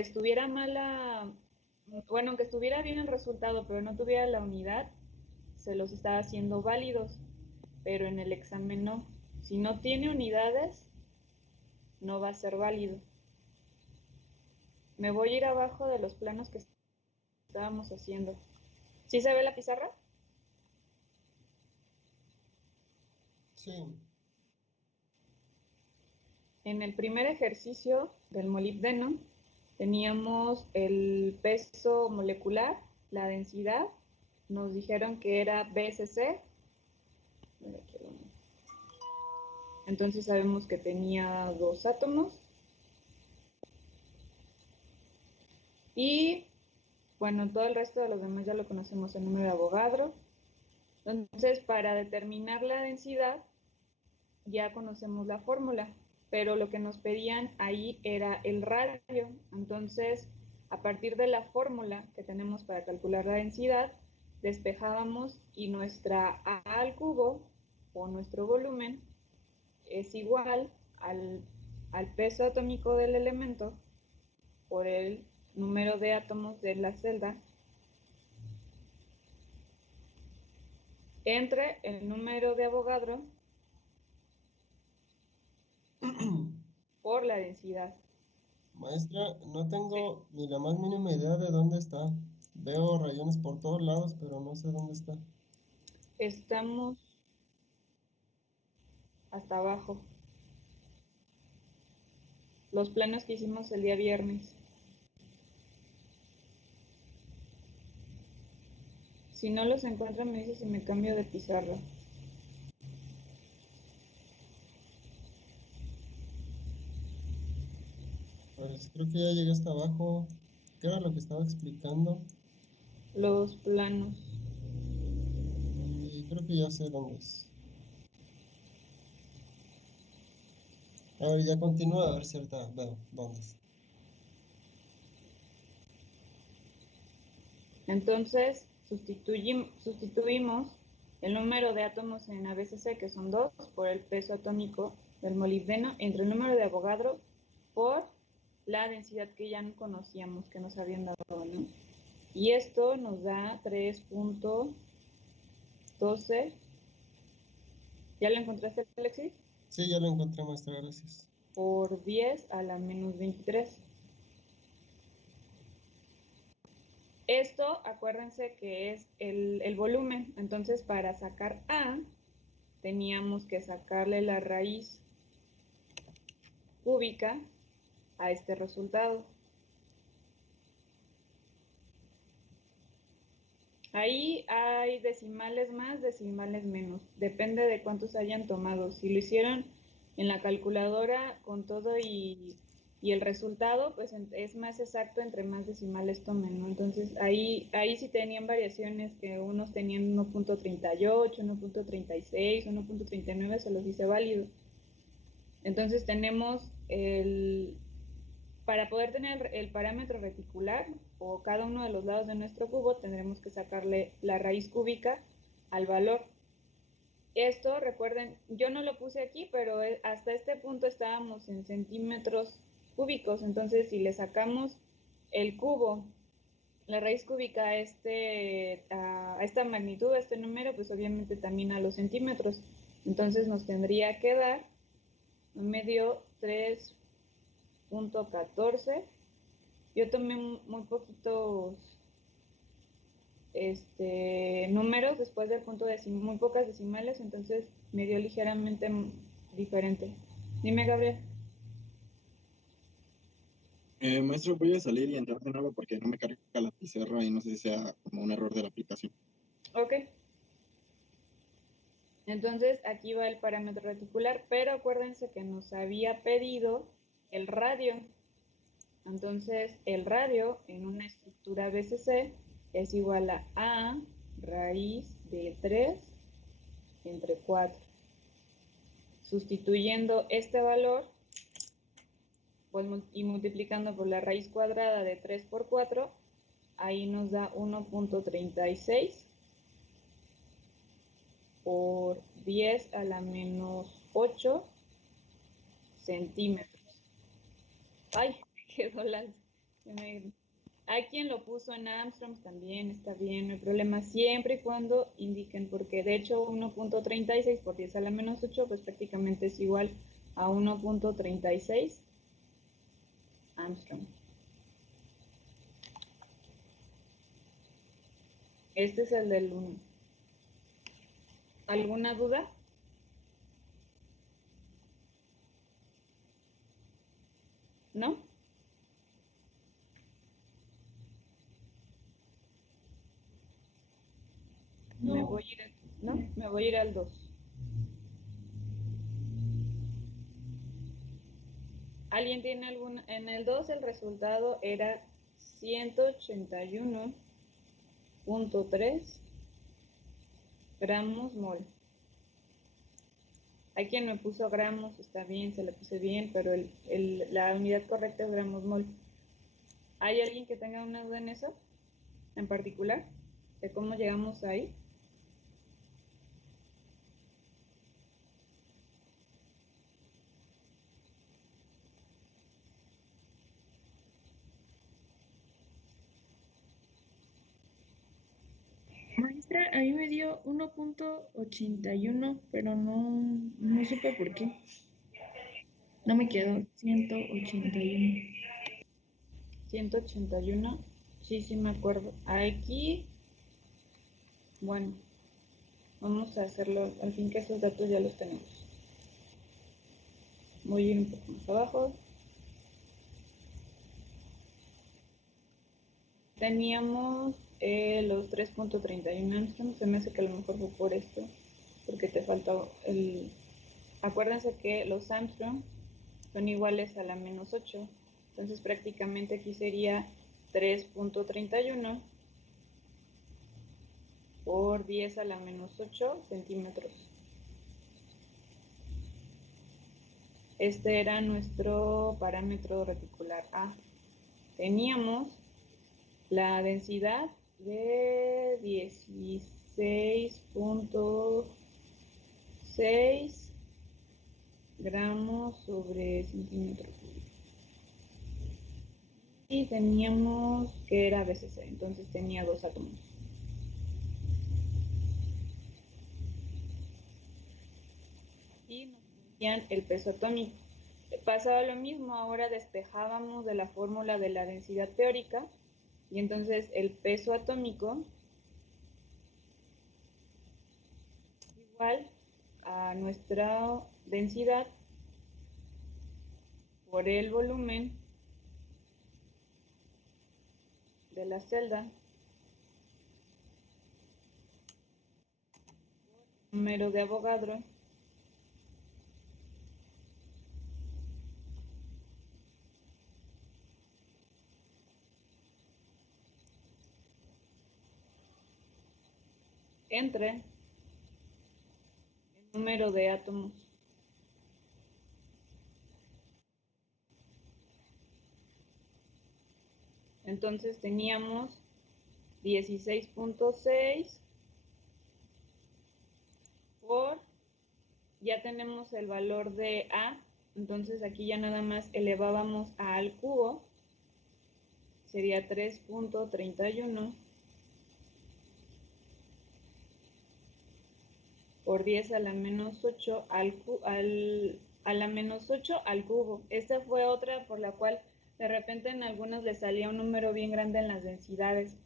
estuviera mala, bueno, aunque estuviera bien el resultado, pero no tuviera la unidad, se los estaba haciendo válidos, pero en el examen no. Si no tiene unidades, no va a ser válido. Me voy a ir abajo de los planos que estábamos haciendo. ¿Sí se ve la pizarra? Sí. En el primer ejercicio del molibdeno teníamos el peso molecular, la densidad, nos dijeron que era BSC, entonces sabemos que tenía 2 átomos y bueno, todo el resto de los demás ya lo conocemos, el número de Avogadro. Entonces, para determinar la densidad ya conocemos la fórmula, pero lo que nos pedían ahí era el radio. Entonces, a partir de la fórmula que tenemos para calcular la densidad, despejábamos y nuestra A al cubo o nuestro volumen es igual al peso atómico del elemento por el número de átomos de la celda entre el número de Avogadro por la densidad. Maestra, no Sí. tengo ni la más mínima idea de dónde está. Veo rayones por todos lados, pero no sé dónde está. Estamos hasta abajo. Los planos que hicimos el día viernes. Si no los encuentro, me dice si me cambio de pizarra. Pues creo que ya llegué hasta abajo. ¿Qué era lo que estaba explicando? Los planos. Y creo que ya sé dónde es. A ver, ya continúa, a ver si ahorita veo dónde es. Entonces, sustituimos el número de átomos en ABCC, que son 2, por el peso atómico del molibdeno, entre el número de Avogadro por la densidad que ya no conocíamos, que nos habían dado, ¿no? Y esto nos da 3.12. ¿Ya lo encontraste, Alexis? Sí, ya lo encontré, maestra, gracias. Por 10 a la menos 23. Esto, acuérdense que es el volumen. Entonces, para sacar A, teníamos que sacarle la raíz cúbica a este resultado. Ahí hay decimales más, decimales menos. Depende de cuántos hayan tomado. Si lo hicieron en la calculadora con todo y el resultado, pues es más exacto entre más decimales tomen, ¿no? Entonces ahí sí tenían variaciones que unos tenían 1.38, 1.36, 1.39, se los hice válido. Entonces tenemos para poder tener el parámetro reticular o cada uno de los lados de nuestro cubo, tendremos que sacarle la raíz cúbica al valor. Esto, recuerden, yo no lo puse aquí, pero hasta este punto estábamos en centímetros cúbicos, entonces si le sacamos el cubo, la raíz cúbica a esta magnitud, a este número, pues obviamente también a los centímetros. Entonces nos tendría que dar, me dio 3.14. Yo tomé muy poquitos números después del punto decimal, muy pocas decimales, entonces me dio ligeramente diferente. Dime, Gabriel. Maestro, voy a salir y entrar de nuevo porque no me carga la pizarra y no sé si sea como un error de la aplicación. Ok. Entonces aquí va el parámetro reticular, pero acuérdense que nos había pedido el radio. Entonces el radio en una estructura BCC es igual a raíz de 3 entre 4. Sustituyendo este valor pues, y multiplicando por la raíz cuadrada de 3 por 4, ahí nos da 1.36 por 10 a la menos 8 centímetros. Ay, quedó la Hay quien lo puso en Armstrong, también está bien, no hay problema, siempre y cuando indiquen, porque de hecho 1.36 por 10 a la menos 8, pues prácticamente es igual a 1.36 Armstrong. Este es el del 1. ¿Alguna duda? ¿No? Me voy a ir me voy a ir al 2. ¿Alguien tiene alguna? En el 2 el resultado era 181.3 gramos mol. Hay quien me puso gramos, está bien, se le puse bien, pero la unidad correcta es gramos mol. ¿Hay alguien que tenga una duda en eso en particular? ¿De cómo llegamos ahí? Maestra, a mí me dio 1.81, pero no supe por qué. No me quedó 181. 181, sí me acuerdo. Aquí, bueno, vamos a hacerlo, al fin que esos datos ya los tenemos. Voy a ir un poco más abajo. Teníamos los 3.31 Armstrong, se me hace que a lo mejor fue por esto, porque te faltó el... Acuérdense que los Armstrong son iguales a la menos 8, entonces prácticamente aquí sería 3.31 por 10 a la menos 8 centímetros. Este era nuestro parámetro reticular A. Teníamos la densidad de 16.6 gramos sobre centímetro cúbico. Y teníamos que era BCC, entonces tenía 2 átomos. Y nos pedían el peso atómico. Pasaba lo mismo, ahora despejábamos de la fórmula de la densidad teórica y entonces el peso atómico igual a nuestra densidad por el volumen de la celda, número de Avogadro, entre el número de átomos. Entonces teníamos 16.6 por, ya tenemos el valor de A, entonces aquí ya nada más elevábamos A al cubo, sería 3.31 por 10 a la menos 8 a la menos 8 al cubo. Esta fue otra por la cual de repente en algunos les salía un número bien grande en las densidades.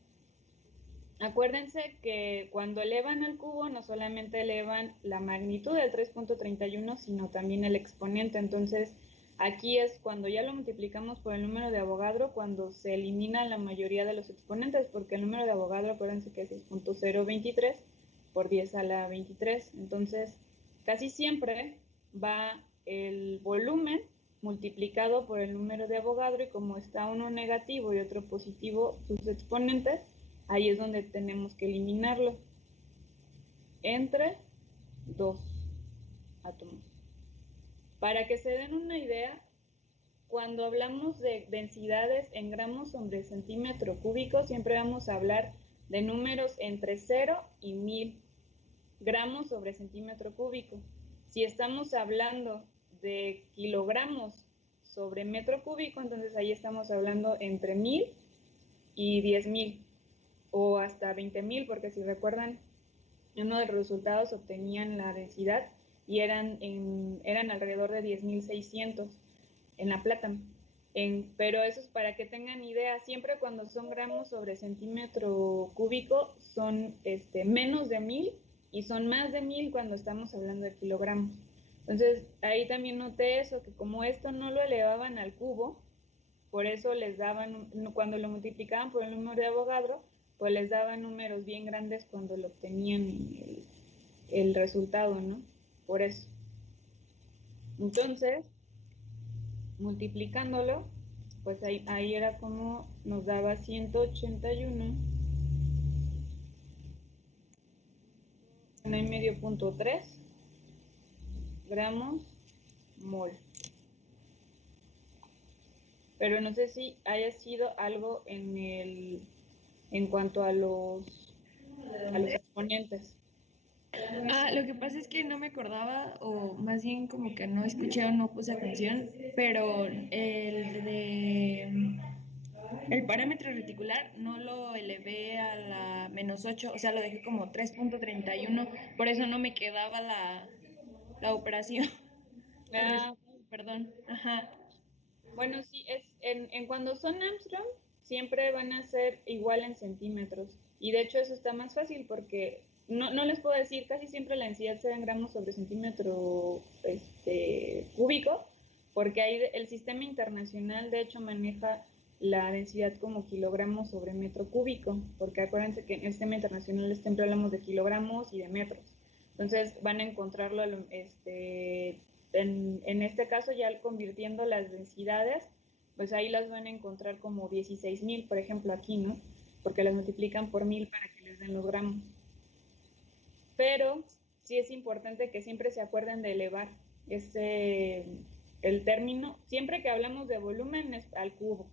Acuérdense que cuando elevan al cubo no solamente elevan la magnitud del 3.31, sino también el exponente. Entonces, aquí es cuando ya lo multiplicamos por el número de Avogadro, cuando se elimina la mayoría de los exponentes, porque el número de Avogadro, acuérdense que es 6.023 por 10 a la 23. Entonces, casi siempre va el volumen multiplicado por el número de Avogadro, y como está uno negativo y otro positivo, sus exponentes, ahí es donde tenemos que eliminarlo entre dos átomos. Para que se den una idea, cuando hablamos de densidades en gramos sobre centímetro cúbico, siempre vamos a hablar de números entre 0 y 1000 gramos sobre centímetro cúbico. Si estamos hablando de kilogramos sobre metro cúbico, entonces ahí estamos hablando entre 1000 y 10.000 o hasta 20.000, porque si recuerdan, en uno de los resultados obtenían la densidad y eran alrededor de 10.600 en la plata. Pero eso es para que tengan idea, siempre cuando son gramos sobre centímetro cúbico son menos de 1000 y son más de 1000 cuando estamos hablando de kilogramos. Entonces ahí también noté eso, que como esto no lo elevaban al cubo, por eso les daban, cuando lo multiplicaban por el número de Avogadro, pues les daban números bien grandes cuando lo obtenían el resultado, ¿no? Por eso. Entonces, multiplicándolo, pues ahí era como nos daba 181 y medio punto 3 gramos mol. Pero no sé si haya sido algo en cuanto a los exponentes. Lo que pasa es que no me acordaba, o más bien como que no escuché o no puse atención, pero el parámetro reticular no lo elevé a la -8, o sea, lo dejé como 3.31, por eso no me quedaba la operación. Perdón, ajá. Bueno, sí, en cuando son Armstrong, siempre van a ser igual en centímetros. Y de hecho eso está más fácil porque no les puedo decir, casi siempre la densidad se da en gramos sobre centímetro cúbico, porque ahí el sistema internacional de hecho maneja la densidad como kilogramos sobre metro cúbico, porque acuérdense que en el sistema internacional siempre hablamos de kilogramos y de metros. Entonces van a encontrarlo en este caso ya convirtiendo las densidades, pues ahí las van a encontrar como 16.000, por ejemplo aquí, ¿no? Porque las multiplican por 1000 para que les den los gramos. Pero sí es importante que siempre se acuerden de elevar el término, siempre que hablamos de volumen es al cubo.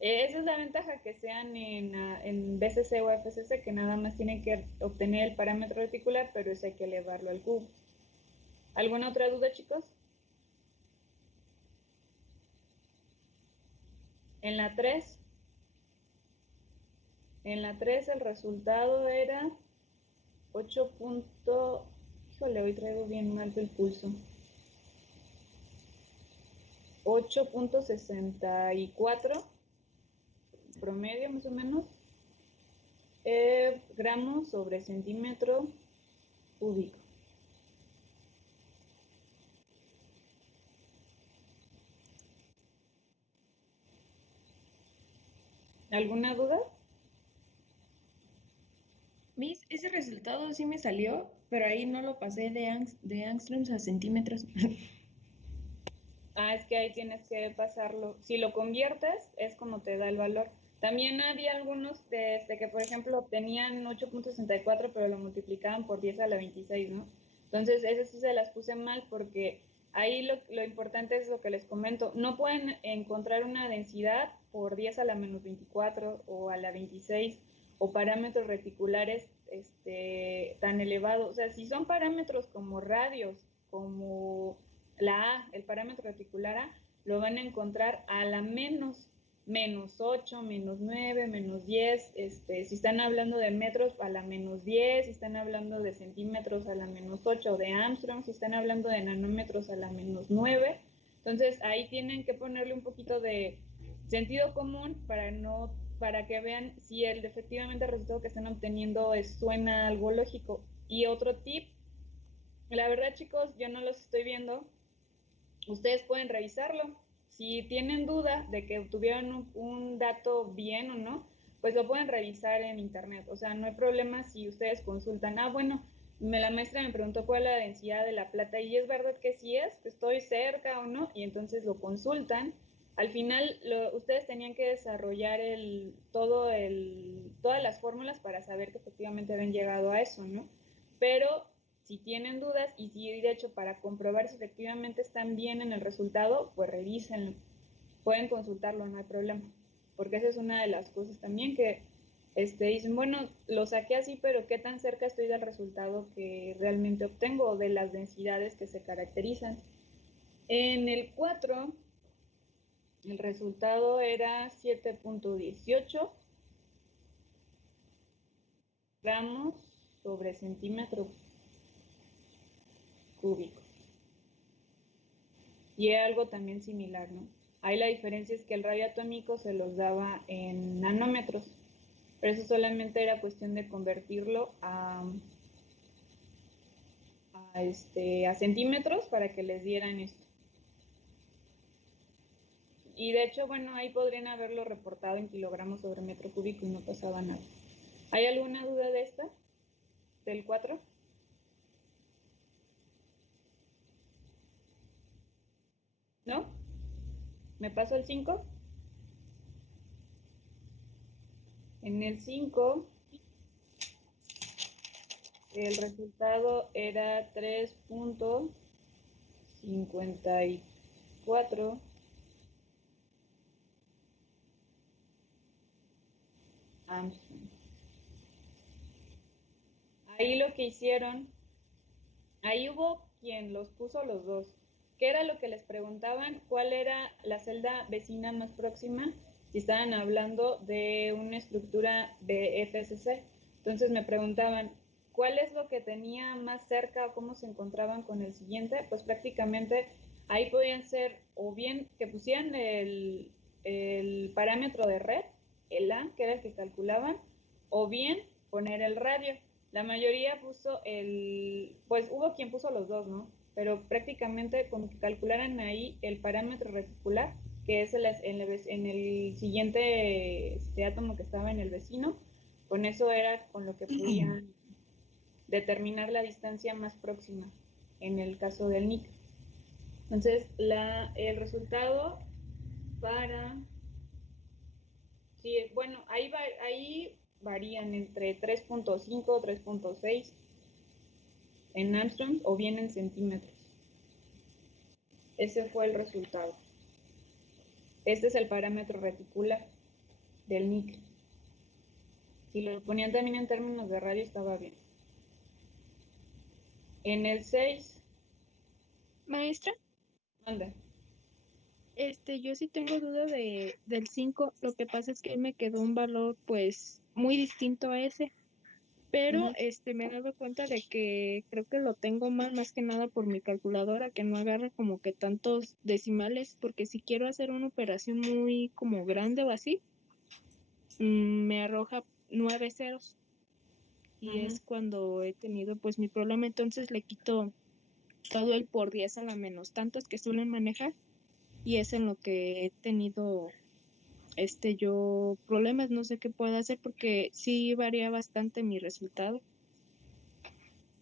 Esa es la ventaja que sean en BCC o FCC, que nada más tienen que obtener el parámetro reticular, pero eso hay que elevarlo al cubo. ¿Alguna otra duda, chicos? En la 3 el resultado era 8. Híjole, hoy traigo bien mal el pulso. 8.64 promedio más o menos gramos sobre centímetro cúbico. ¿Alguna duda? Miss, ese resultado sí me salió, pero ahí no lo pasé de angstroms a centímetros. Es que ahí tienes que pasarlo. Si lo conviertes, es como te da el valor. También había algunos que, por ejemplo, obtenían 8.64, pero lo multiplicaban por 10 a la 26, ¿no? Entonces, esas sí se las puse mal porque ahí lo importante es lo que les comento. No pueden encontrar una densidad por 10 a la -24 o a la 26 o parámetros reticulares tan elevados. O sea, si son parámetros como radios, como el parámetro reticular A, lo van a encontrar a la -8, -9, -10, si están hablando de metros a la -10, si están hablando de centímetros a la -8, o de Armstrong, si están hablando de nanómetros a la -9. Entonces ahí tienen que ponerle un poquito de sentido común para que vean si efectivamente el resultado que están obteniendo suena algo lógico. Y otro tip, la verdad chicos, yo no los estoy viendo, ustedes pueden revisarlo. Si tienen duda de que obtuvieron un dato bien o no, pues lo pueden revisar en internet. O sea, no hay problema si ustedes consultan, bueno, la maestra me preguntó cuál es la densidad de la plata y es verdad que sí estoy cerca o no, y entonces lo consultan. Al final, ustedes tenían que desarrollar todas las fórmulas para saber que efectivamente habían llegado a eso, ¿no? Pero si tienen dudas y si de hecho para comprobar si efectivamente están bien en el resultado, pues revísenlo. Pueden consultarlo, no hay problema. Porque esa es una de las cosas también que dicen, bueno, lo saqué así, pero ¿qué tan cerca estoy del resultado que realmente obtengo o de las densidades que se caracterizan? En el 4 El resultado era 7.18 gramos sobre centímetro cúbico. Y algo también similar, ¿no? Ahí la diferencia es que el radio atómico se los daba en nanómetros, pero eso solamente era cuestión de convertirlo a centímetros para que les dieran esto. Y de hecho, bueno, ahí podrían haberlo reportado en kilogramos sobre metro cúbico y no pasaba nada. ¿Hay alguna duda de esta? ¿Del 4? ¿No? ¿Me paso al 5? En el 5, el resultado era 3.54 Armstrong. Ahí lo que hicieron, ahí hubo quien los puso los dos. ¿Qué era lo que les preguntaban? ¿Cuál era la celda vecina más próxima? Si estaban hablando de una estructura de FSC. Entonces me preguntaban, ¿cuál es lo que tenía más cerca o cómo se encontraban con el siguiente? Pues prácticamente ahí podían ser o bien que pusieran el parámetro de red, el A, que era el que calculaban, o bien poner el radio. La mayoría puso pues hubo quien puso los dos, ¿no? Pero prácticamente con que calcularan ahí el parámetro reticular, que es en el siguiente átomo que estaba en el vecino, con eso era con lo que podían determinar la distancia más próxima en el caso del níquel. Entonces, el resultado para... Sí, bueno, ahí varían entre 3.5 o 3.6 en Armstrong o bien en centímetros. Ese fue el resultado. Este es el parámetro reticular del níquel. Si lo ponían también en términos de radio estaba bien. En el 6, Maestra, anda. yo sí tengo duda del 5. Lo que pasa es que me quedó un valor pues muy distinto a ese. Pero me he dado cuenta de que creo que lo tengo mal, más que nada por mi calculadora, que no agarra como que tantos decimales, porque si quiero hacer una operación muy como grande o así, me arroja 9 ceros. Y es cuando he tenido pues mi problema. Entonces le quito todo el por 10 a la menos tantos que suelen manejar, y es en lo que he tenido yo problemas. No sé qué puedo hacer porque sí varía bastante mi resultado.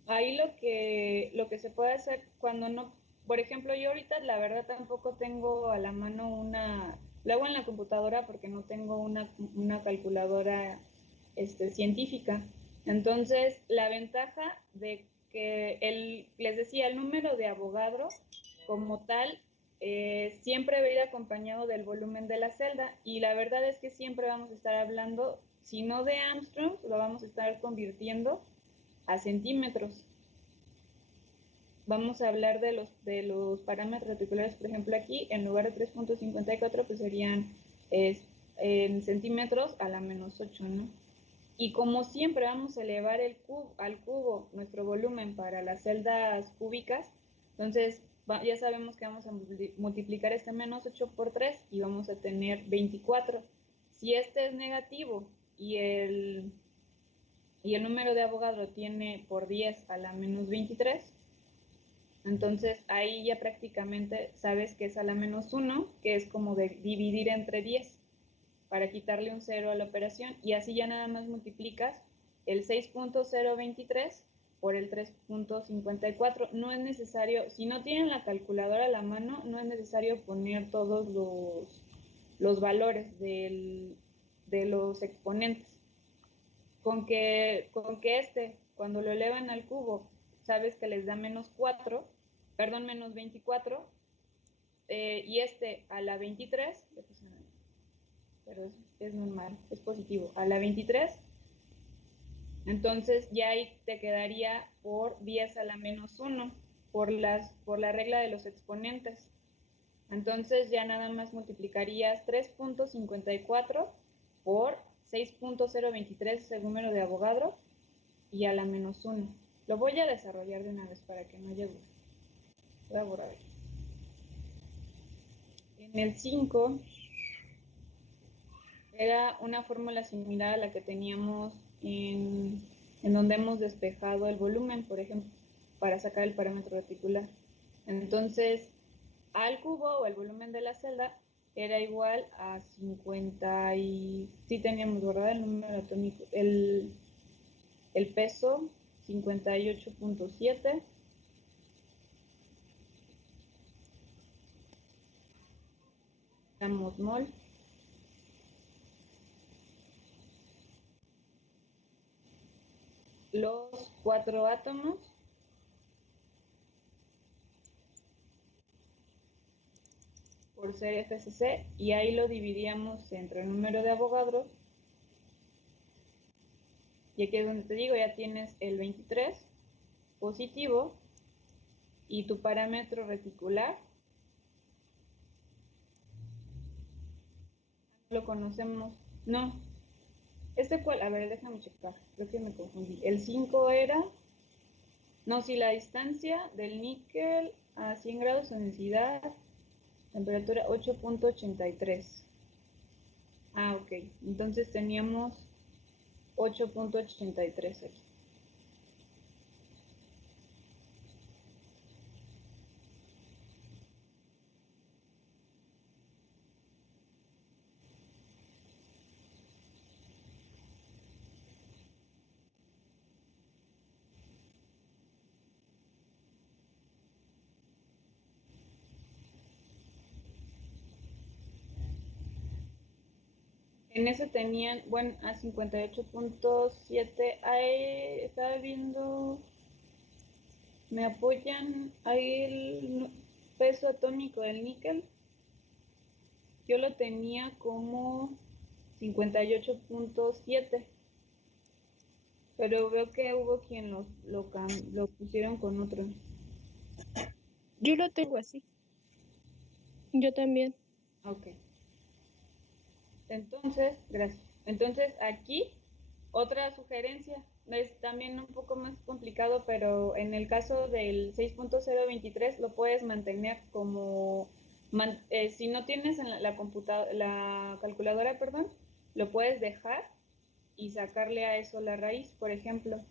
Ahí lo que se puede hacer cuando no, por ejemplo, yo ahorita la verdad tampoco tengo a la mano lo hago en la computadora porque no tengo una calculadora científica. Entonces, la ventaja de que les decía, el número de Avogadro como tal siempre va a ir acompañado del volumen de la celda, y la verdad es que siempre vamos a estar hablando, si no de Armstrong, lo vamos a estar convirtiendo a centímetros. Vamos a hablar de los parámetros reticulares, por ejemplo, aquí en lugar de 3.54, pues serían en centímetros a la menos 8, ¿no? Y como siempre vamos a elevar al cubo nuestro volumen para las celdas cúbicas, entonces ya sabemos que vamos a multiplicar este menos 8 por 3 y vamos a tener 24. Si este es negativo y el número de Avogadro tiene por 10 a la menos 23, entonces ahí ya prácticamente sabes que es a la menos 1, que es como de dividir entre 10 para quitarle un 0 a la operación, y así ya nada más multiplicas el 6.023 por el 3.54. No es necesario, si no tienen la calculadora a la mano, no es necesario poner todos los valores de los exponentes. Con que cuando lo elevan al cubo, sabes que les da menos 24, y a la 23, pero es normal, es positivo, a la 23, entonces ya ahí te quedaría por 10 a la menos 1, por la regla de los exponentes. Entonces ya nada más multiplicarías 3.54 por 6.023, es el número de Avogadro, y a la menos 1. Lo voy a desarrollar de una vez para que no haya duda. Voy a borrar aquí. En el 5 era una fórmula similar a la que teníamos en donde hemos despejado el volumen, por ejemplo, para sacar el parámetro reticular. Entonces, al cubo o el volumen de la celda era igual a 50 y sí teníamos, ¿verdad? El número atómico, el peso 58.7 gramos mol. Los 4 átomos por ser FCC, y ahí lo dividíamos entre el número de Avogadro, y aquí es donde te digo, ya tienes el 23 positivo y tu parámetro reticular lo conocemos, no, cuál, a ver, déjame checar, creo que me confundí, el 5 era, no, si la distancia del níquel a 100 grados de densidad, temperatura 8.83. Ok, entonces teníamos 8.83 aquí. En ese tenían, bueno, a 58.7, ahí estaba viendo, me apoyan ahí el peso atómico del níquel. Yo lo tenía como 58.7, pero veo que hubo quien lo pusieron con otro. Yo lo tengo así. Yo también. Ok. Entonces, gracias. Entonces, aquí, otra sugerencia, es también un poco más complicado, pero en el caso del 6.023 lo puedes mantener como, si no tienes en la calculadora, perdón, lo puedes dejar y sacarle a eso la raíz. Por ejemplo,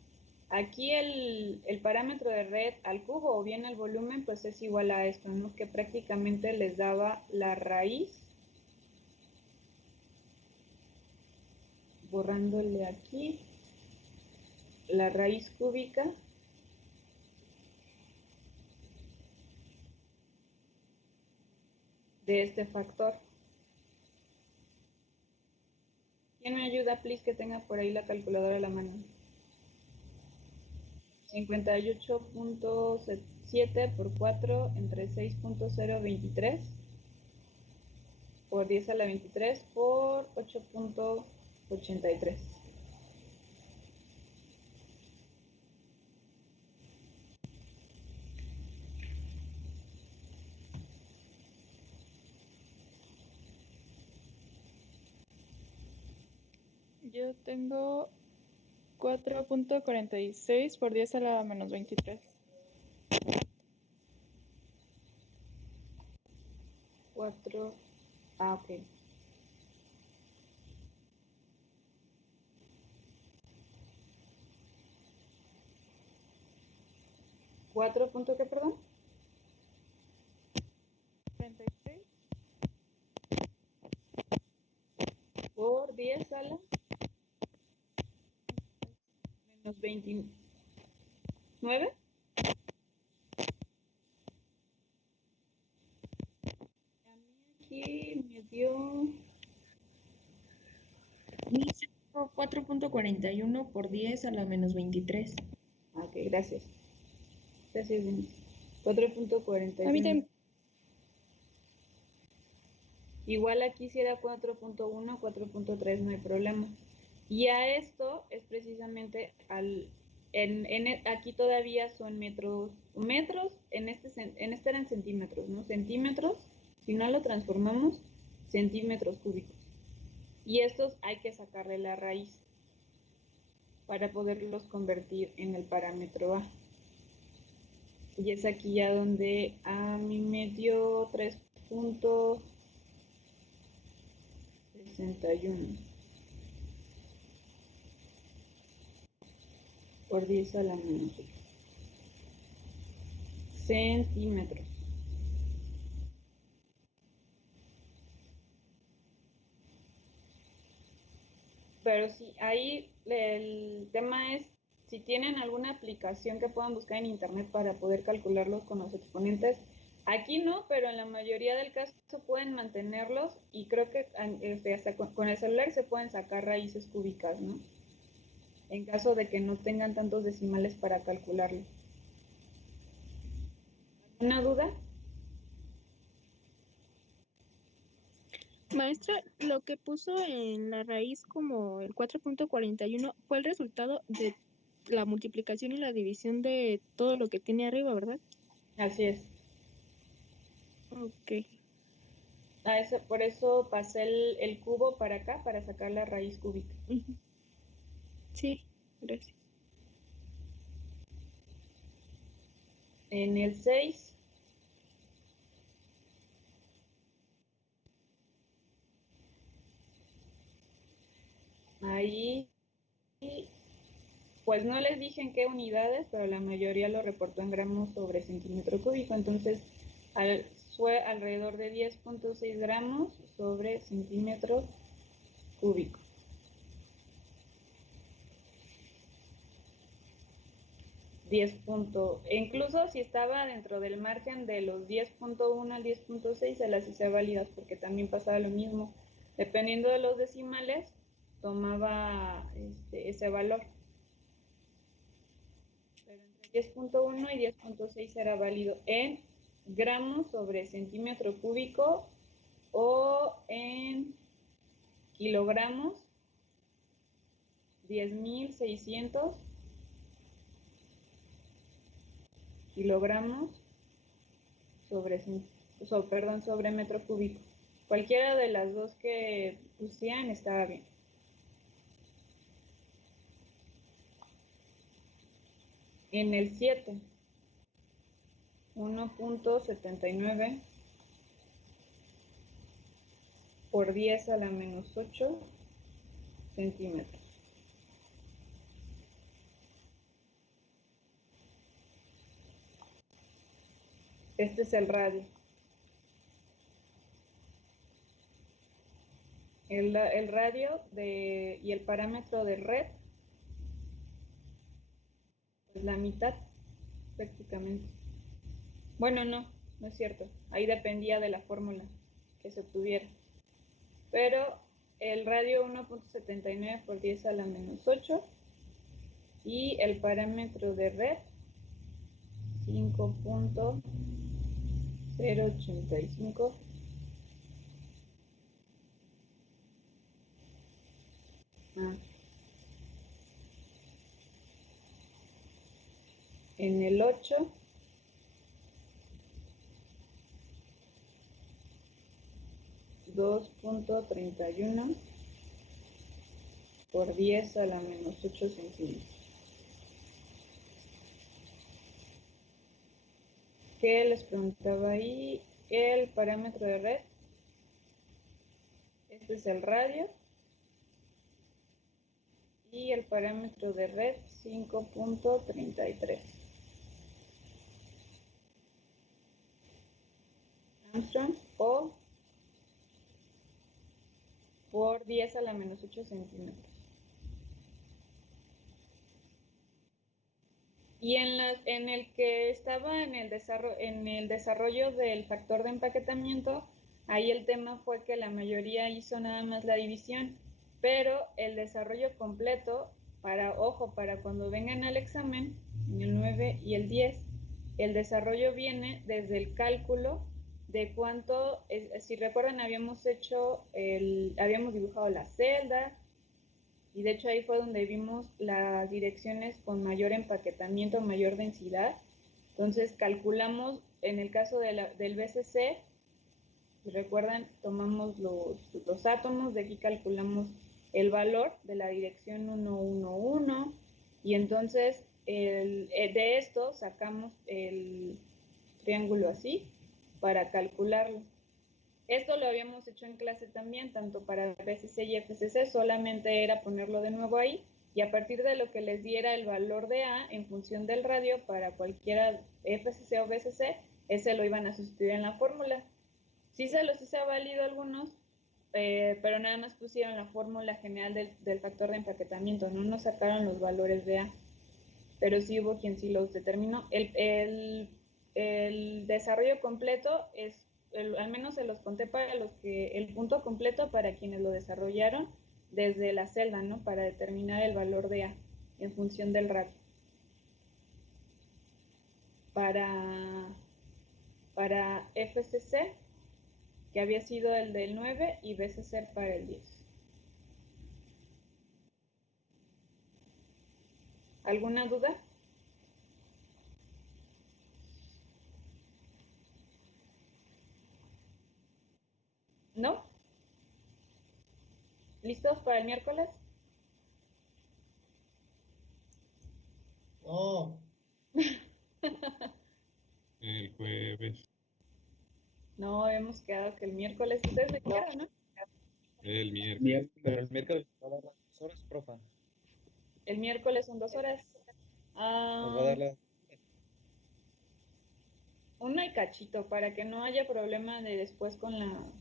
aquí el parámetro de red al cubo o bien el volumen, pues es igual a esto, ¿no? Que prácticamente les daba la raíz, borrándole aquí, la raíz cúbica de este factor. ¿Quién me ayuda, please, que tenga por ahí la calculadora a la mano? 58.7 por 4 entre 6.023 por 10 a la 23 por 8.83. Yo tengo 4.46 por 10 a la menos 23. 4, ok. 4 punto, ¿qué, perdón? 36 Por 10 a la menos 29. A mí aquí me dio 4.41 por 10 a la menos 23. Ok, gracias. Gracias, Denise. 4.41. A mí también. Igual aquí si era 4.1, 4.3, no hay problema. Y a esto es precisamente aquí todavía son metros, en este eran centímetros, ¿no? Centímetros Si no lo transformamos, centímetros cúbicos. Y estos hay que sacarle la raíz para poderlos convertir en el parámetro A. Y es aquí ya donde a mí me dio 3.61 por 10 a la menos 8 centímetros. Pero sí, ahí el tema es, si tienen alguna aplicación que puedan buscar en internet para poder calcularlos con los exponentes, aquí no, pero en la mayoría del caso pueden mantenerlos y creo que hasta con el celular se pueden sacar raíces cúbicas, ¿no? En caso de que no tengan tantos decimales para calcularlo. ¿Alguna duda? Maestra, lo que puso en la raíz como el 4.41 fue el resultado de la multiplicación y la división de todo lo que tiene arriba, ¿verdad? Así es. Ok. Por eso pasé el cubo para acá, para sacar la raíz cúbica. Ujú. Sí, gracias. En el 6, ahí, pues no les dije en qué unidades, pero la mayoría lo reportó en gramos sobre centímetro cúbico, entonces fue alrededor de 10.6 gramos sobre centímetro cúbico. 10. Incluso si estaba dentro del margen de los 10.1 al 10.6, se las hice válidas porque también pasaba lo mismo. Dependiendo de los decimales, tomaba ese valor. Pero entre 10.1 y 10.6 era válido en gramos sobre centímetro cúbico o en kilogramos, 10.600 kilogramos sobre metro cúbico. Cualquiera de las dos que pusieran estaba bien. En el 7, 1.79 por 10 a la menos 8 centímetros. Este es el radio. El radio y el parámetro de red, pues la mitad prácticamente. Bueno, no es cierto. Ahí dependía de la fórmula que se obtuviera. Pero el radio 1.79 por 10 a la menos 8 y el parámetro de red 5.085 en el 8 2.31 por 10 a la menos 8 centímetros. ¿Qué les preguntaba ahí? El parámetro de red. Este es el radio. Y el parámetro de red 5.33. Armstrong o por 10 a la menos 8 centímetros. Y en el que estaba en el desarrollo del factor de empaquetamiento, ahí el tema fue que la mayoría hizo nada más la división, pero el desarrollo completo, para cuando vengan al examen, en el 9 y el 10, el desarrollo viene desde el cálculo de cuánto, si recuerdan, habíamos dibujado la celda, y de hecho ahí fue donde vimos las direcciones con mayor empaquetamiento, mayor densidad. Entonces calculamos, en el caso del BCC, Si recuerdan, tomamos los átomos, de aquí calculamos el valor de la dirección 111 y entonces de esto sacamos el triángulo así para calcularlo. Esto lo habíamos hecho en clase también, tanto para BCC y FCC, solamente era ponerlo de nuevo ahí y a partir de lo que les diera el valor de A en función del radio para cualquiera FCC o BCC, ese lo iban a sustituir en la fórmula. Sí se los hice válido algunos, pero nada más pusieron la fórmula general del factor de empaquetamiento, no nos sacaron los valores de A, pero sí hubo quien sí los determinó. El desarrollo completo es, al menos se los conté para los que, el punto completo para quienes lo desarrollaron desde la celda, ¿no? Para determinar el valor de A en función del radio. Para FCC, que había sido el del 9 y BCC para el 10. ¿Alguna duda? ¿No? ¿Listos para el miércoles? Oh, El jueves. No, hemos quedado que el miércoles. Ustedes me quedaron, ¿no? El miércoles. Pero el miércoles va a dar las 2 horas, profa. El miércoles son 2 horas. Nos va a dar las... Una y cachito, para que no haya problema de después con la...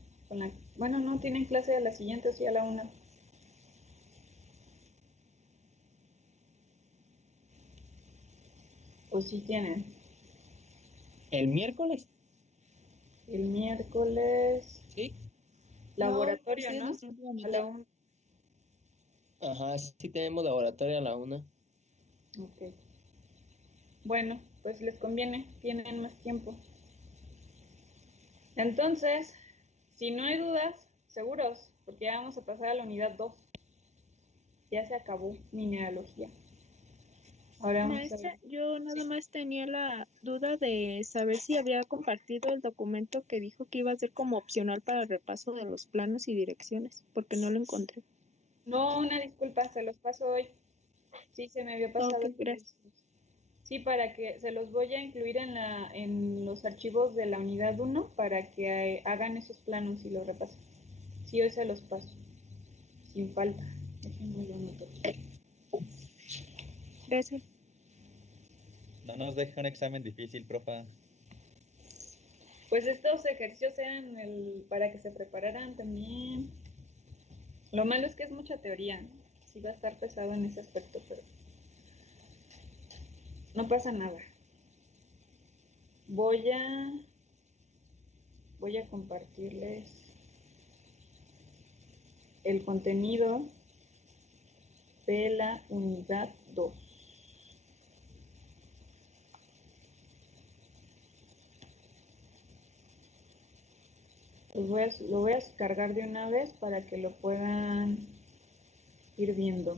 Bueno, no tienen clase a la siguiente, o sí a la 1. O sí tienen. ¿El miércoles? El miércoles... Sí. Laboratorio, sí, ¿no? nosotros la A mitad. la 1. Ajá, sí tenemos laboratorio a la 1. Ok. Bueno, pues les conviene, tienen más tiempo. Entonces, si no hay dudas, seguros, porque ya vamos a pasar a la unidad 2. Ya se acabó mineralogía. Ahora vamos a Maestra, ver. yo nada más tenía la duda de saber si había compartido el documento que dijo que iba a ser como opcional para el repaso de los planos y direcciones, porque no lo encontré. No, una disculpa, se los paso hoy. Sí, se me había pasado. Ok, gracias. Sí, para que se los voy a incluir en los archivos de la unidad 1 para que hagan esos planos y los repasen. Sí, hoy se los paso. Sin falta. Déjenme lo anoto. Gracias. No nos deja un examen difícil, profa. Pues estos ejercicios eran para que se prepararan también. Lo malo es que es mucha teoría, ¿no? Sí va a estar pesado en ese aspecto, pero no pasa nada. Voy a compartirles el contenido de la unidad 2. Lo voy a cargar de una vez para que lo puedan ir viendo.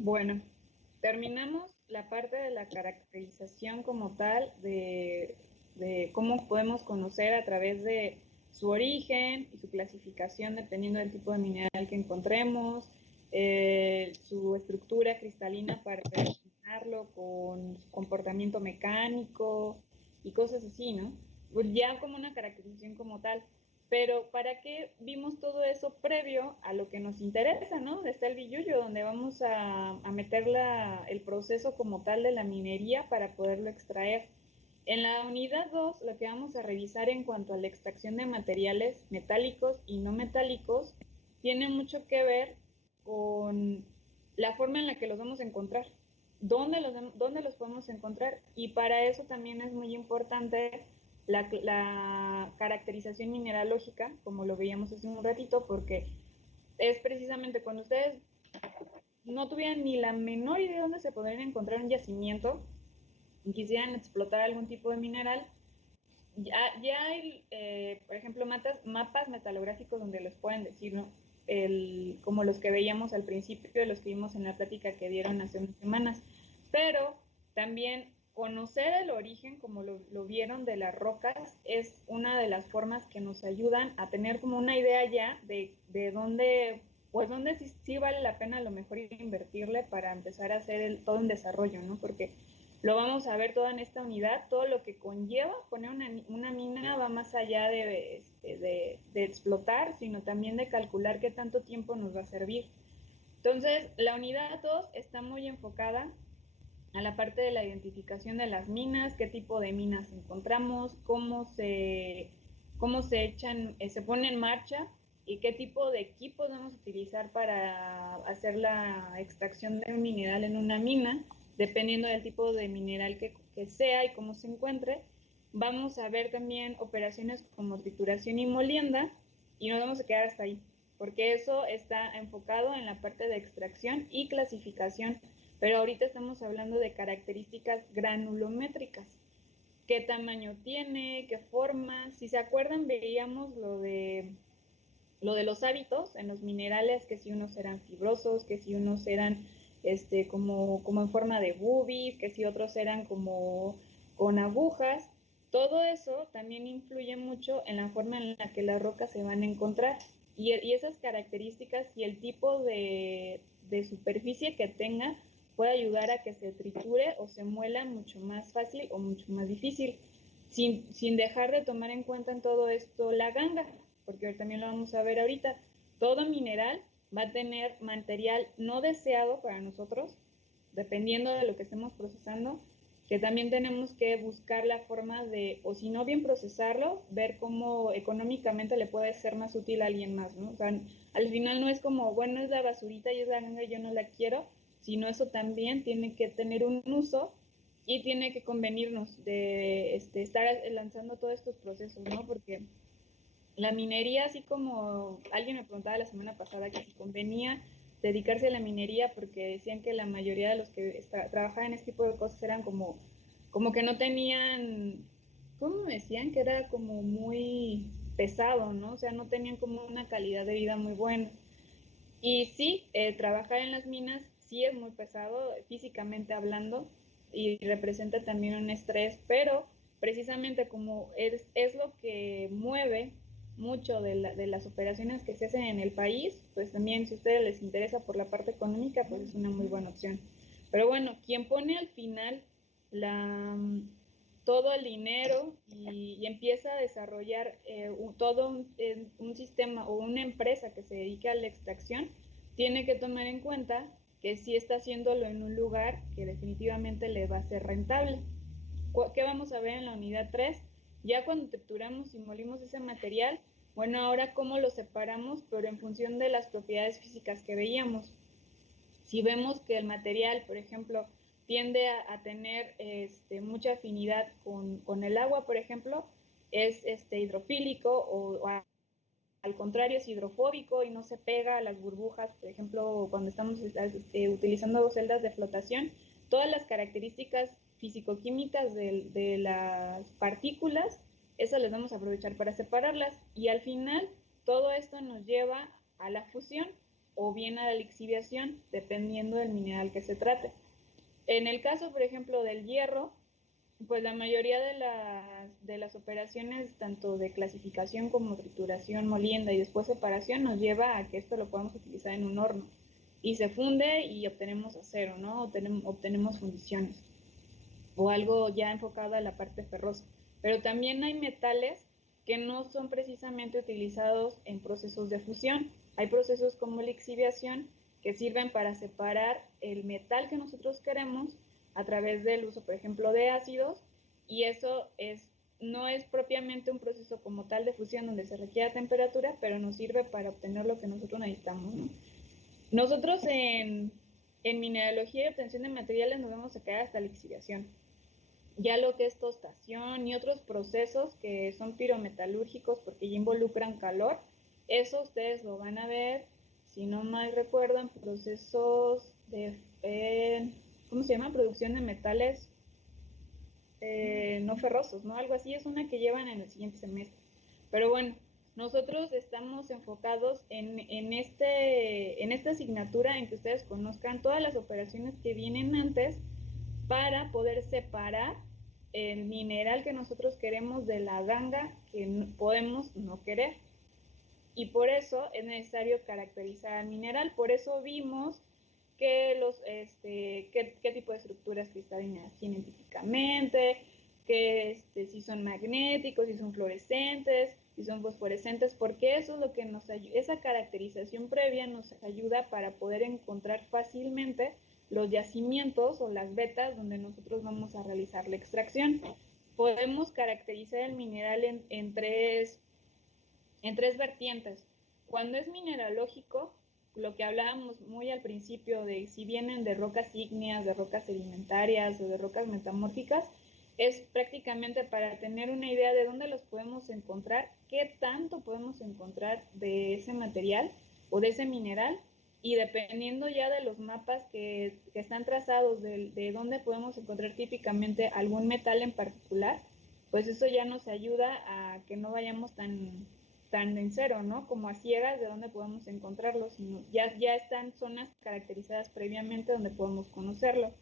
Bueno, terminamos la parte de la caracterización como tal, de cómo podemos conocer a través de su origen y su clasificación dependiendo del tipo de mineral que encontremos, su estructura cristalina para relacionarlo con su comportamiento mecánico y cosas así, ¿no? Pues ya como una caracterización como tal. Pero ¿para qué vimos todo eso previo a lo que nos interesa, ¿no? Está el billullo, donde vamos a meter el proceso como tal de la minería para poderlo extraer. En la unidad 2, lo que vamos a revisar en cuanto a la extracción de materiales metálicos y no metálicos tiene mucho que ver con la forma en la que los vamos a encontrar, dónde los podemos encontrar, y para eso también es muy importante la caracterización mineralógica, como lo veíamos hace un ratito, porque es precisamente cuando ustedes no tuvieran ni la menor idea de dónde se podrían encontrar un yacimiento y quisieran explotar algún tipo de mineral, ya hay, por ejemplo, mapas metalográficos donde los pueden decir, ¿no? Como los que veíamos al principio, los que vimos en la plática que dieron hace unas semanas. Pero también conocer el origen, como lo vieron, de las rocas, es una de las formas que nos ayudan a tener como una idea ya de dónde, pues dónde sí vale la pena a lo mejor invertirle para empezar a hacer todo un desarrollo, ¿no? Porque lo vamos a ver todo en esta unidad, todo lo que conlleva poner una mina va más allá de explotar, sino también de calcular qué tanto tiempo nos va a servir. Entonces, la unidad 2 está muy enfocada a la parte de la identificación de las minas, qué tipo de minas encontramos, cómo se echan, se pone en marcha y qué tipo de equipos vamos a utilizar para hacer la extracción de un mineral en una mina, dependiendo del tipo de mineral que sea y cómo se encuentre. Vamos a ver también operaciones como trituración y molienda y nos vamos a quedar hasta ahí, porque eso está enfocado en la parte de extracción y clasificación, pero ahorita estamos hablando de características granulométricas. ¿Qué tamaño tiene? ¿Qué forma? Si se acuerdan, veíamos lo de los hábitos en los minerales, que si unos eran fibrosos, que si unos eran como en forma de boobies, que si otros eran como con agujas. Todo eso también influye mucho en la forma en la que las rocas se van a encontrar. Y esas características y el tipo de superficie que tenga puede ayudar a que se triture o se muela mucho más fácil o mucho más difícil, sin dejar de tomar en cuenta en todo esto la ganga, porque también lo vamos a ver ahorita. Todo mineral va a tener material no deseado para nosotros, dependiendo de lo que estemos procesando, que también tenemos que buscar la forma de, o si no bien procesarlo, ver cómo económicamente le puede ser más útil a alguien más, ¿no? O sea, al final no es como, bueno, es la basurita y es la ganga, yo no la quiero, sino eso también tiene que tener un uso y tiene que convenirnos de estar lanzando todos estos procesos, ¿no? Porque la minería, así como alguien me preguntaba la semana pasada que si convenía dedicarse a la minería, porque decían que la mayoría de los que trabajaban en este tipo de cosas eran como que no tenían, ¿cómo decían? Que era como muy pesado, ¿no? O sea, no tenían como una calidad de vida muy buena. Y sí, trabajar en las minas sí es muy pesado, físicamente hablando, y representa también un estrés, pero precisamente como es lo que mueve mucho de las operaciones que se hacen en el país, pues también si a ustedes les interesa por la parte económica, pues es una muy buena opción. Pero bueno, quien pone al final todo el dinero y empieza a desarrollar todo un sistema o una empresa que se dedique a la extracción, tiene que tomar en cuenta que sí está haciéndolo en un lugar que definitivamente le va a ser rentable. ¿Qué vamos a ver en la unidad 3? Ya cuando trituramos y molimos ese material, bueno, ahora cómo lo separamos, pero en función de las propiedades físicas que veíamos. Si vemos que el material, por ejemplo, tiende a tener mucha afinidad con el agua, por ejemplo, es hidrofílico o al contrario es hidrofóbico y no se pega a las burbujas, por ejemplo, cuando estamos utilizando celdas de flotación, todas las características físico-químicas de las partículas, esas las vamos a aprovechar para separarlas y al final todo esto nos lleva a la fusión o bien a la lixiviación, dependiendo del mineral que se trate. En el caso, por ejemplo, del hierro, pues la mayoría de las operaciones, tanto de clasificación como trituración, molienda y después separación, nos lleva a que esto lo podamos utilizar en un horno. Y se funde y obtenemos acero, ¿no? Obtenemos fundiciones. O algo ya enfocado a la parte ferrosa. Pero también hay metales que no son precisamente utilizados en procesos de fusión. Hay procesos como la lixiviación que sirven para separar el metal que nosotros queremos a través del uso, por ejemplo, de ácidos, y eso no es propiamente un proceso como tal de fusión donde se requiere temperatura, pero nos sirve para obtener lo que nosotros necesitamos, ¿no? Nosotros en mineralogía y obtención de materiales nos vamos a quedar hasta la lixiviación. Ya lo que es tostación y otros procesos que son pirometalúrgicos porque ya involucran calor, eso ustedes lo van a ver, si no mal recuerdan, procesos de, ¿cómo se llama? Producción de metales no ferrosos, ¿no? Algo así, es una que llevan en el siguiente semestre. Pero bueno, nosotros estamos enfocados en esta asignatura en que ustedes conozcan todas las operaciones que vienen antes para poder separar el mineral que nosotros queremos de la ganga que podemos no querer. Y por eso es necesario caracterizar al mineral. Por eso vimos qué tipo de estructuras cristalinas tienen típicamente, si son magnéticos, si son fluorescentes, si son fosforescentes, porque eso es lo que nos ayuda, esa caracterización previa nos ayuda para poder encontrar fácilmente los yacimientos o las vetas donde nosotros vamos a realizar la extracción. Podemos caracterizar el mineral en tres vertientes. Cuando es mineralógico, lo que hablábamos muy al principio de si vienen de rocas ígneas, de rocas sedimentarias o de rocas metamórficas, es prácticamente para tener una idea de dónde los podemos encontrar, qué tanto podemos encontrar de ese material o de ese mineral, y dependiendo ya de los mapas que están trazados de dónde podemos encontrar típicamente algún metal en particular, pues eso ya nos ayuda a que no vayamos tan en cero, ¿no? Como a ciegas de dónde podemos encontrarlo, sino ya están zonas caracterizadas previamente donde podemos conocerlo.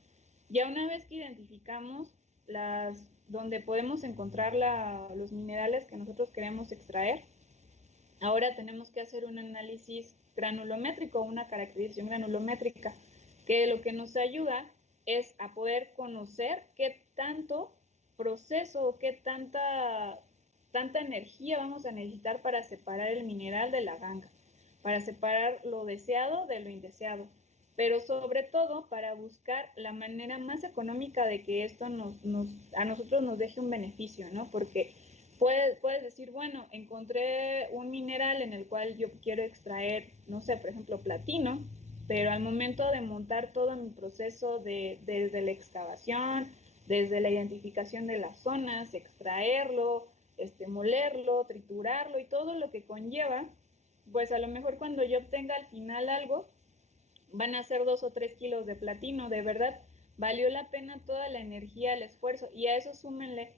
Ya una vez que identificamos donde podemos encontrar los minerales que nosotros queremos extraer, ahora tenemos que hacer un análisis granulométrico, una caracterización granulométrica, que lo que nos ayuda es a poder conocer qué tanto proceso o qué tanta energía vamos a necesitar para separar el mineral de la ganga, para separar lo deseado de lo indeseado, pero sobre todo para buscar la manera más económica de que esto a nosotros nos deje un beneficio, ¿no? Porque puedes decir, bueno, encontré un mineral en el cual yo quiero extraer, no sé, por ejemplo, platino, pero al momento de montar todo mi proceso desde la excavación, desde la identificación de las zonas, extraerlo, molerlo, triturarlo y todo lo que conlleva, pues a lo mejor cuando yo obtenga al final algo, van a ser 2 o 3 kilos de platino. De verdad, valió la pena toda la energía, el esfuerzo, y a eso súmenle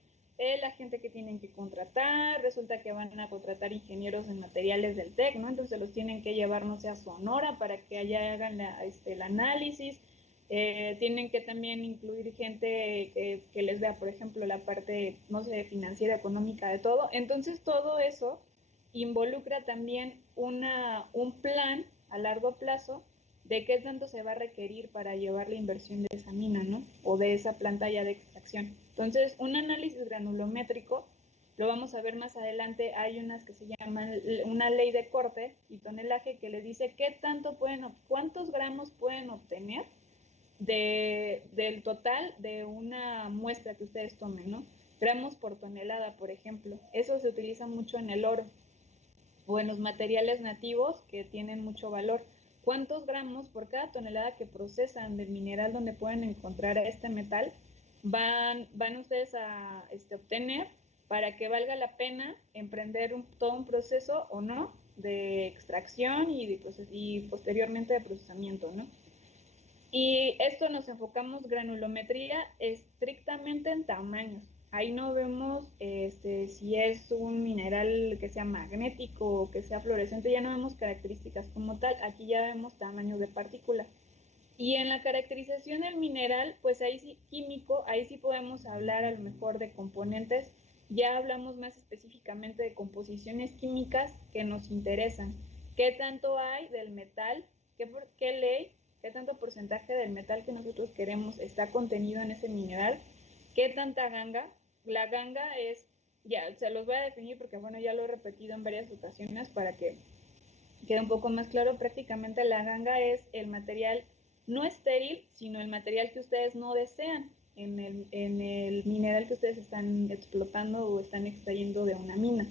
la gente que tienen que contratar. Resulta que van a contratar ingenieros en materiales del TEC, ¿no? Entonces los tienen que llevar, no sé, a Sonora para que allá hagan el análisis. Tienen que también incluir gente que les vea, por ejemplo, la parte, no sé, financiera, económica de todo. Entonces todo eso involucra también un plan a largo plazo de qué tanto se va a requerir para llevar la inversión de esa mina, ¿no? O de esa planta ya de extracción. Entonces, un análisis granulométrico, lo vamos a ver más adelante, hay unas que se llaman una ley de corte y tonelaje que les dice cuántos gramos pueden obtener del total de una muestra que ustedes tomen, ¿no? Gramos por tonelada, por ejemplo. Eso se utiliza mucho en el oro o en los materiales nativos que tienen mucho valor. ¿Cuántos gramos por cada tonelada que procesan del mineral donde pueden encontrar este metal van ustedes a obtener para que valga la pena emprender todo un proceso o no de extracción y posteriormente de procesamiento, ¿no? Y esto nos enfocamos granulometría estrictamente en tamaños. Ahí no vemos si es un mineral que sea magnético o que sea fluorescente, ya no vemos características como tal, aquí ya vemos tamaños de partícula. Y en la caracterización del mineral, pues ahí sí, químico, ahí sí podemos hablar a lo mejor de componentes, ya hablamos más específicamente de composiciones químicas que nos interesan. ¿Qué tanto hay del metal? ¿Qué ley? ¿Qué tanto porcentaje del metal que nosotros queremos está contenido en ese mineral? ¿Qué tanta ganga? La ganga es, ya se los voy a definir porque bueno, ya lo he repetido en varias ocasiones para que quede un poco más claro. Prácticamente la ganga es el material no estéril, sino el material que ustedes no desean en el mineral que ustedes están explotando o están extrayendo de una mina.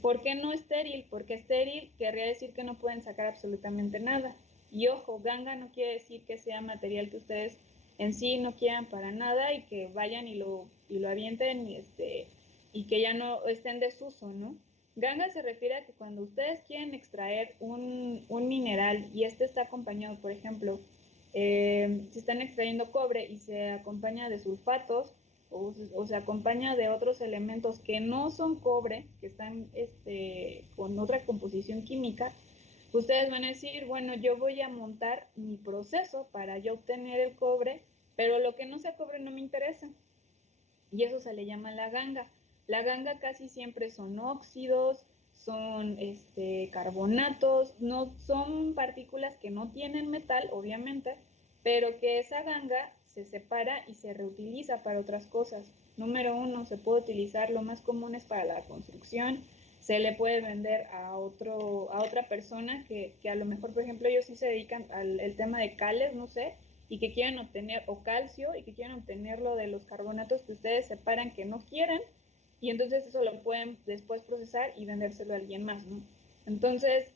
¿Por qué no estéril? Porque estéril querría decir que no pueden sacar absolutamente nada. Y ojo, ganga no quiere decir que sea material que ustedes en sí no quieran para nada y que vayan y lo avienten y que ya no estén en desuso, ¿no? Ganga se refiere a que cuando ustedes quieren extraer un mineral y este está acompañado, por ejemplo, si están extrayendo cobre y se acompaña de sulfatos o se acompaña de otros elementos que no son cobre, que están con otra composición química, ustedes van a decir, bueno, yo voy a montar mi proceso para yo obtener el cobre, pero lo que no sea cobre no me interesa. Y eso se le llama la ganga. La ganga casi siempre son óxidos, son carbonatos, no son partículas que no tienen metal, obviamente, pero que esa ganga se separa y se reutiliza para otras cosas. Número uno, se puede utilizar, lo más común es para la construcción, se le puede vender a otra persona que a lo mejor, por ejemplo, ellos sí se dedican al tema de cales, no sé, y que quieran obtener, o calcio, y que quieran obtenerlo de los carbonatos que ustedes separan que no quieren, y entonces eso lo pueden después procesar y vendérselo a alguien más, ¿no? Entonces,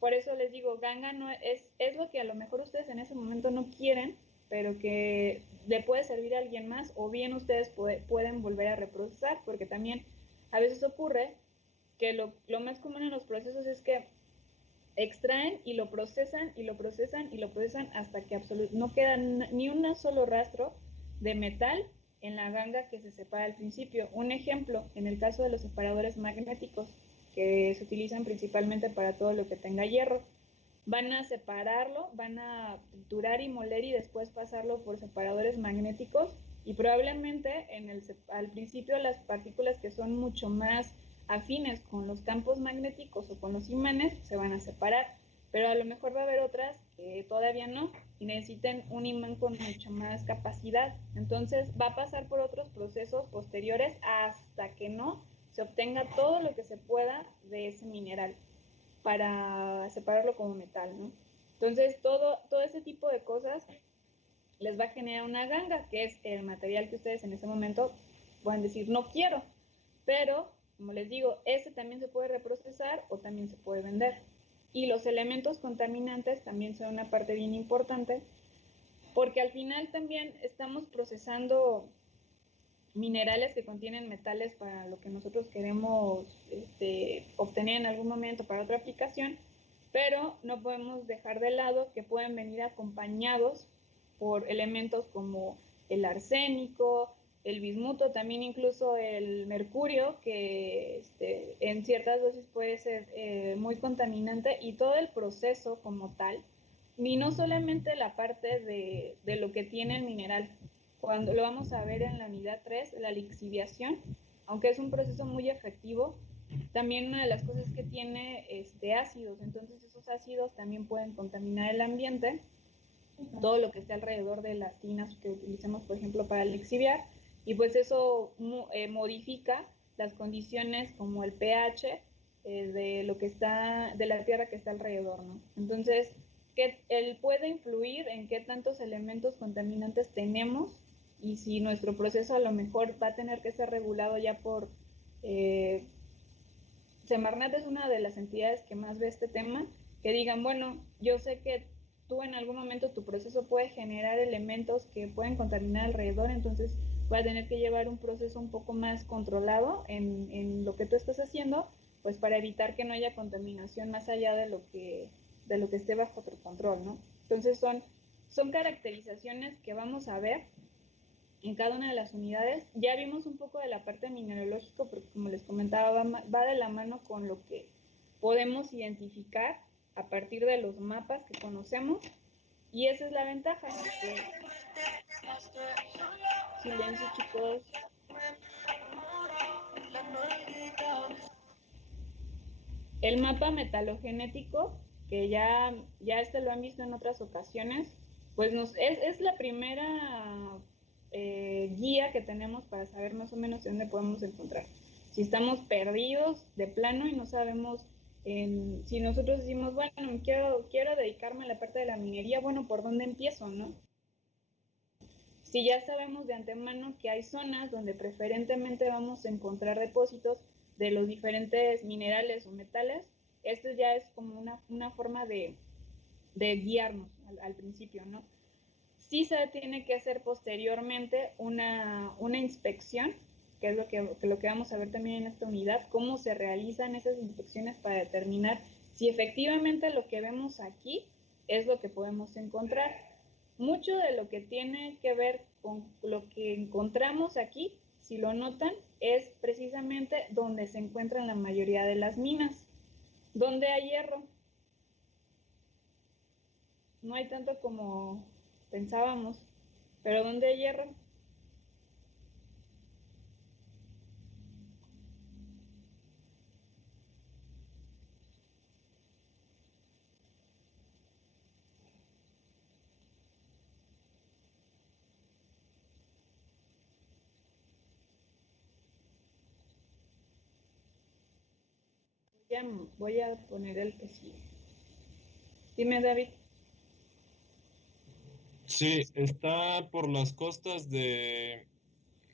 por eso les digo, ganga no es lo que a lo mejor ustedes en ese momento no quieren, pero que le puede servir a alguien más, o bien ustedes pueden volver a reprocesar, porque también a veces ocurre que lo más común en los procesos es que extraen y lo procesan y lo procesan y lo procesan hasta que no queda ni un solo rastro de metal en la ganga que se separa al principio. Un ejemplo, en el caso de los separadores magnéticos, que se utilizan principalmente para todo lo que tenga hierro, van a separarlo, van a triturar y moler y después pasarlo por separadores magnéticos y probablemente al principio las partículas que son mucho más afines con los campos magnéticos o con los imanes se van a separar, pero a lo mejor va a haber otras que todavía no y necesiten un imán con mucha más capacidad. Entonces va a pasar por otros procesos posteriores hasta que no se obtenga todo lo que se pueda de ese mineral para separarlo como metal, ¿no? Entonces todo ese tipo de cosas les va a generar una ganga, que es el material que ustedes en ese momento pueden decir no quiero, pero como les digo, ese también se puede reprocesar o también se puede vender. Y los elementos contaminantes también son una parte bien importante, porque al final también estamos procesando minerales que contienen metales para lo que nosotros queremos obtener en algún momento para otra aplicación, pero no podemos dejar de lado que pueden venir acompañados por elementos como el arsénico, el bismuto, también incluso el mercurio, que en ciertas dosis puede ser muy contaminante, y todo el proceso como tal, y no solamente la parte de lo que tiene el mineral. Cuando lo vamos a ver en la unidad 3, la lixiviación, aunque es un proceso muy efectivo, también una de las cosas que tiene ácidos, entonces esos ácidos también pueden contaminar el ambiente, todo lo que esté alrededor de las tinas que utilizamos, por ejemplo, para lixiviar, y pues eso modifica las condiciones como el pH de lo que está, de la tierra que está alrededor, ¿no? Entonces, él puede influir en qué tantos elementos contaminantes tenemos y si nuestro proceso a lo mejor va a tener que ser regulado ya por Semarnat es una de las entidades que más ve este tema, que digan, bueno, yo sé que tú en algún momento tu proceso puede generar elementos que pueden contaminar alrededor, entonces va a tener que llevar un proceso un poco más controlado en lo que tú estás haciendo, pues para evitar que no haya contaminación más allá de lo que esté bajo tu control, ¿no? Entonces son caracterizaciones que vamos a ver en cada una de las unidades. Ya vimos un poco de la parte mineralógica, porque como les comentaba, va de la mano con lo que podemos identificar a partir de los mapas que conocemos, y esa es la ventaja. Silencio, chicos. El mapa metalogenético, que ya lo han visto en otras ocasiones, pues es la primera guía que tenemos para saber más o menos dónde podemos encontrar. Si estamos perdidos de plano y no sabemos, si nosotros decimos, bueno, quiero dedicarme a la parte de la minería, bueno, ¿por dónde empiezo, no? Si ya sabemos de antemano que hay zonas donde preferentemente vamos a encontrar depósitos de los diferentes minerales o metales, esto ya es como una forma de guiarnos al principio, ¿no? sí se tiene que hacer posteriormente una inspección, que es lo que vamos a ver también en esta unidad, cómo se realizan esas inspecciones para determinar si efectivamente lo que vemos aquí es lo que podemos encontrar. Mucho de lo que tiene que ver con lo que encontramos aquí, si lo notan, es precisamente donde se encuentran la mayoría de las minas. ¿Dónde hay hierro? No hay tanto como pensábamos, pero ¿dónde hay hierro? Voy a poner el que sigue. Dime, David. Sí, está por las costas de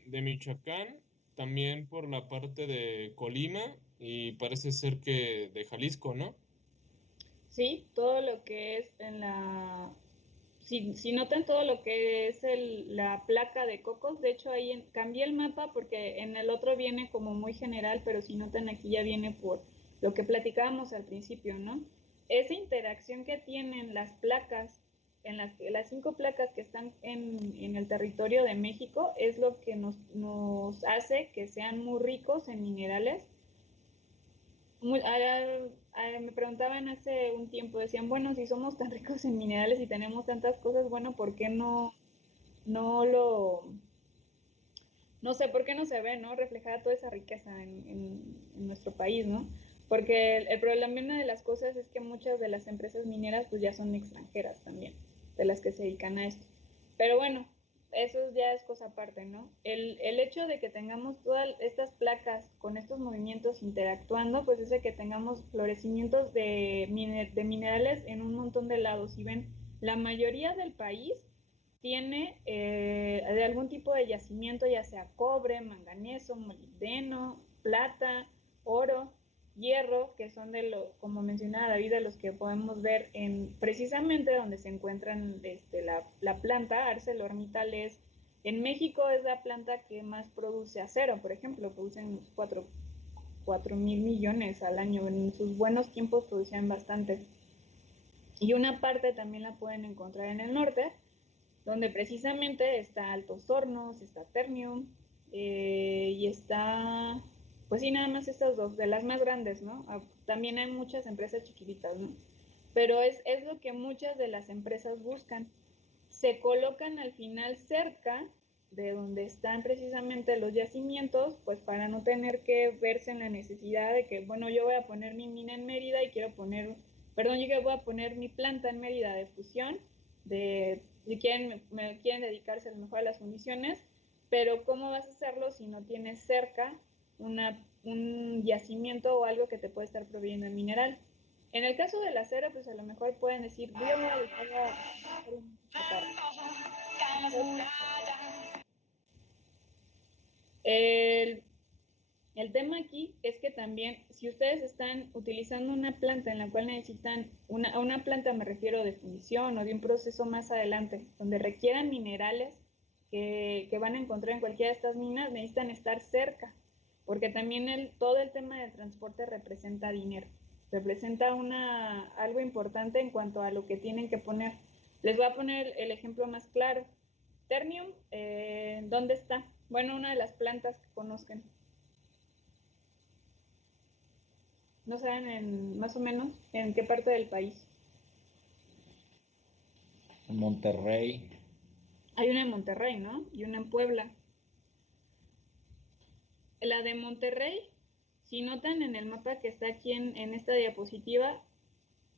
Michoacán, también por la parte de Colima y parece ser que de Jalisco, ¿no? Sí, todo lo que es en si notan todo lo que es la placa de cocos, de hecho ahí cambié el mapa porque en el otro viene como muy general, pero si notan aquí ya viene por lo que platicábamos al principio, ¿no? Esa interacción que tienen las placas, las 5 placas que están en el territorio de México, es lo que nos hace que sean muy ricos en minerales. Me preguntaban hace un tiempo, decían, bueno, si somos tan ricos en minerales y tenemos tantas cosas, bueno, ¿por qué no lo, no sé, por qué no se ve, ¿no? Reflejada toda esa riqueza en nuestro país, ¿no? Porque el problema de las cosas es que muchas de las empresas mineras pues ya son extranjeras también, de las que se dedican a esto. Pero bueno, eso ya es cosa aparte, ¿no? El hecho de que tengamos todas estas placas con estos movimientos interactuando, pues es de que tengamos florecimientos de minerales en un montón de lados. Si ven, la mayoría del país tiene de algún tipo de yacimiento, ya sea cobre, manganeso, molibdeno, plata, oro, hierro, que son como mencionaba David, de los que podemos ver precisamente donde se encuentran la planta. ArcelorMittal en México es la planta que más produce acero, por ejemplo, producen unos 4,000 millones al año. En sus buenos tiempos producían bastante. Y una parte también la pueden encontrar en el norte, donde precisamente está Altos Hornos, está Ternium, y está, pues sí, nada más estas dos, de las más grandes, ¿no? También hay muchas empresas chiquititas, ¿no? Pero es lo que muchas de las empresas buscan. Se colocan al final cerca de donde están precisamente los yacimientos, pues para no tener que verse en la necesidad de que, bueno, yo voy a poner mi mina en Mérida y yo voy a poner mi planta en Mérida de fusión, si quieren dedicarse a lo mejor a las fundiciones, pero ¿cómo vas a hacerlo si no tienes cerca un yacimiento o algo que te puede estar proveyendo el mineral? En el caso del acero, pues a lo mejor pueden decir, voy a dedicar a un el, el tema aquí es que también, si ustedes están utilizando una planta en la cual necesitan, una planta me refiero de fundición o de un proceso más adelante, donde requieran minerales que van a encontrar en cualquiera de estas minas, necesitan estar cerca, porque también todo el tema del transporte representa dinero, representa algo importante en cuanto a lo que tienen que poner. Les voy a poner el ejemplo más claro. Ternium, ¿dónde está? Bueno, una de las plantas que conozcan. No saben más o menos en qué parte del país. En Monterrey. Hay una en Monterrey, ¿no? Y una en Puebla. La de Monterrey, si notan en el mapa que está aquí en esta diapositiva,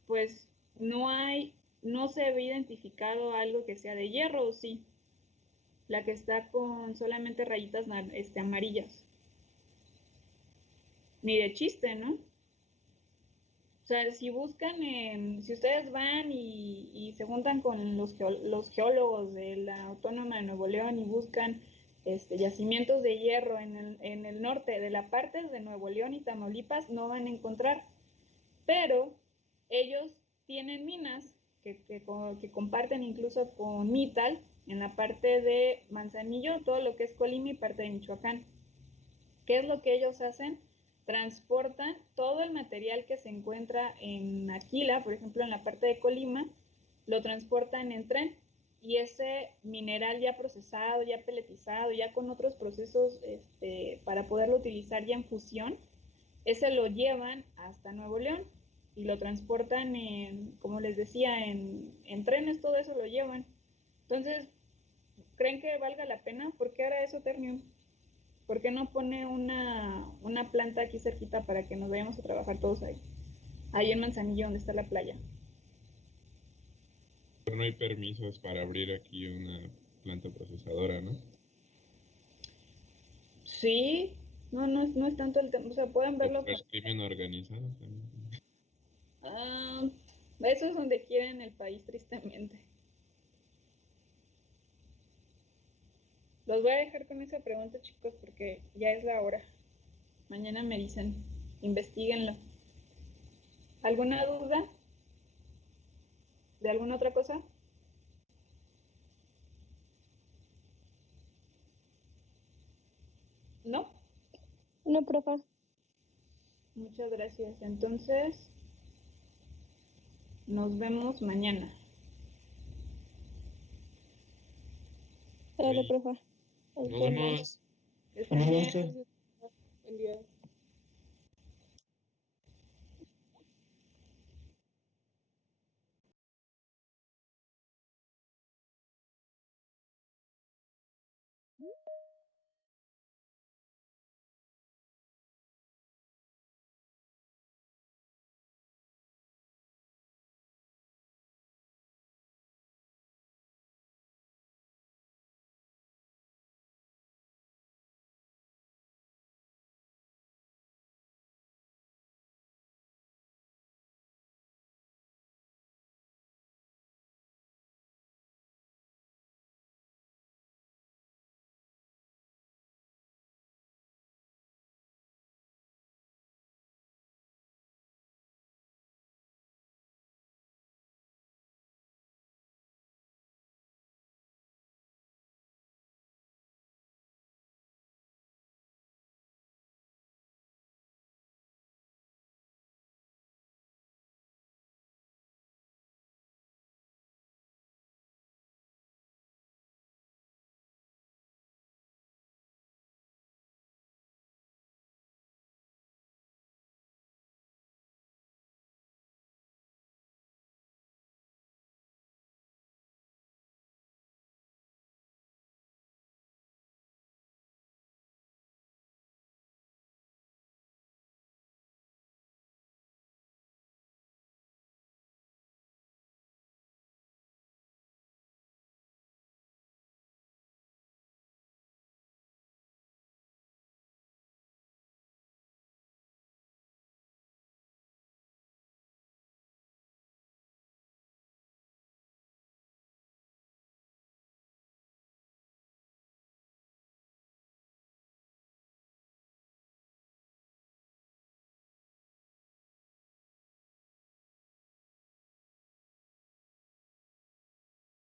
pues no se ve identificado algo que sea de hierro, ¿o sí? La que está con solamente rayitas amarillas. Ni de chiste, ¿no? O sea, si buscan, si ustedes van y se juntan con los geólogos de la Autónoma de Nuevo León y buscan yacimientos de hierro en el norte de la parte de Nuevo León y Tamaulipas, no van a encontrar. Pero ellos tienen minas que comparten incluso con Mittal en la parte de Manzanillo, todo lo que es Colima y parte de Michoacán. ¿Qué es lo que ellos hacen? Transportan todo el material que se encuentra en Aquila, por ejemplo, en la parte de Colima, lo transportan en tren y ese mineral ya procesado, ya peletizado, ya con otros procesos para poderlo utilizar ya en fusión, ese lo llevan hasta Nuevo León y lo transportan como les decía, en trenes, todo eso lo llevan. Entonces, ¿creen que valga la pena? ¿Por qué hará eso Ternium? ¿Por qué no pone una planta aquí cerquita para que nos vayamos a trabajar todos ahí? Ahí en Manzanillo, donde está la playa. Pero no hay permisos para abrir aquí una planta procesadora, ¿no? Sí, no es tanto el tema, o sea, pueden verlo. Contra el crimen organizado también. Eso es donde quieren el país, tristemente. Los voy a dejar con esa pregunta, chicos, porque ya es la hora. Mañana me dicen, investíguenlo. ¿Alguna duda? ¿De alguna otra cosa? ¿No? No, profe. Muchas gracias. Entonces, nos vemos mañana. Dale, profe. Nos vemos. Que estén bien. Buen día.